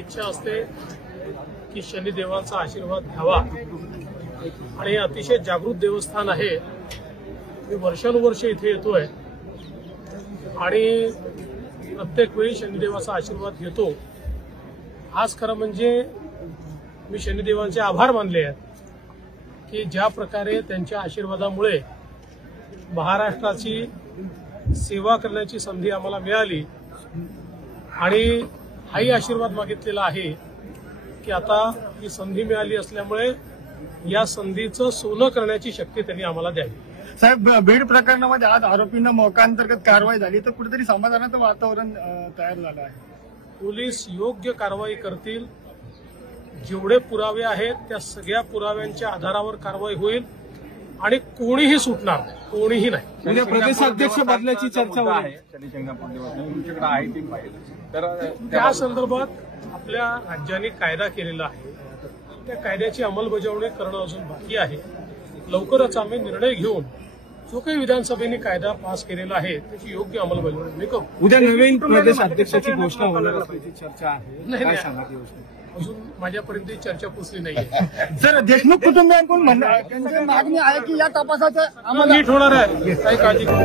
इच्छा असते की शनिदेवांचा आशीर्वाद घ्यावा आणि अतिशय जागृत देवस्थान आहे. मी वर्षानुवर्ष इथे येतोय आणि प्रत्येक वेळी शनिदेवाचा आशीर्वाद घेतो. आज खरं म्हणजे मी शनिदेवांचे आभार मानले आहेत की ज्या प्रकारे त्यांच्या आशीर्वादामुळे महाराष्ट्राची सेवा करण्याची संधी आम्हाला मिळाली आणि हाही आशीर्वाद मागितलेला आहे की आता ही संधी मिळाली असल्यामुळे या संधीचं सोनं करण्याची शक्ती त्यांनी आम्हाला द्यावी. साहेब, बीड प्रकरणामध्ये आज आरोपींना मोकांतर्गत कारवाई झाली तर कुठेतरी समाधानाचं वातावरण तयार झालं आहे. पोलीस योग्य कारवाई करतील. जेवढे पुरावे आहेत त्या सगळ्या पुराव्यांच्या आधारावर कारवाई होईल आणि कोणीही सुटणार नाही, कोणीही नाही. उद्या प्रदेशाध्यक्ष बदलायची चर्चा आहे. तुमच्याकडे आहे ती फाईल, तर त्या संदर्भात आपल्या राज्याने कायदा केलेला आहे. त्या कायद्याची अंमलबजावणी करणं अजून बाकी आहे. लवकरच आम्ही निर्णय घेऊन जो काही विधानसभेने कायदा पास केलेला आहे त्याची योग्य अंमलबजावणी मी करू. उद्या नवीन प्रदेशाध्यक्षाची घोषणा होणार असल्याची चर्चा आहे. नाही, सांगा ती गोष्ट. अजून माझ्यापर्यंत चर्चा पोचली नाहीये. सर, देशमुख कुटुंबियांकडून त्यांची मागणी आहे की या तपासाचं नीट होणार आहे, काही काळजी करू.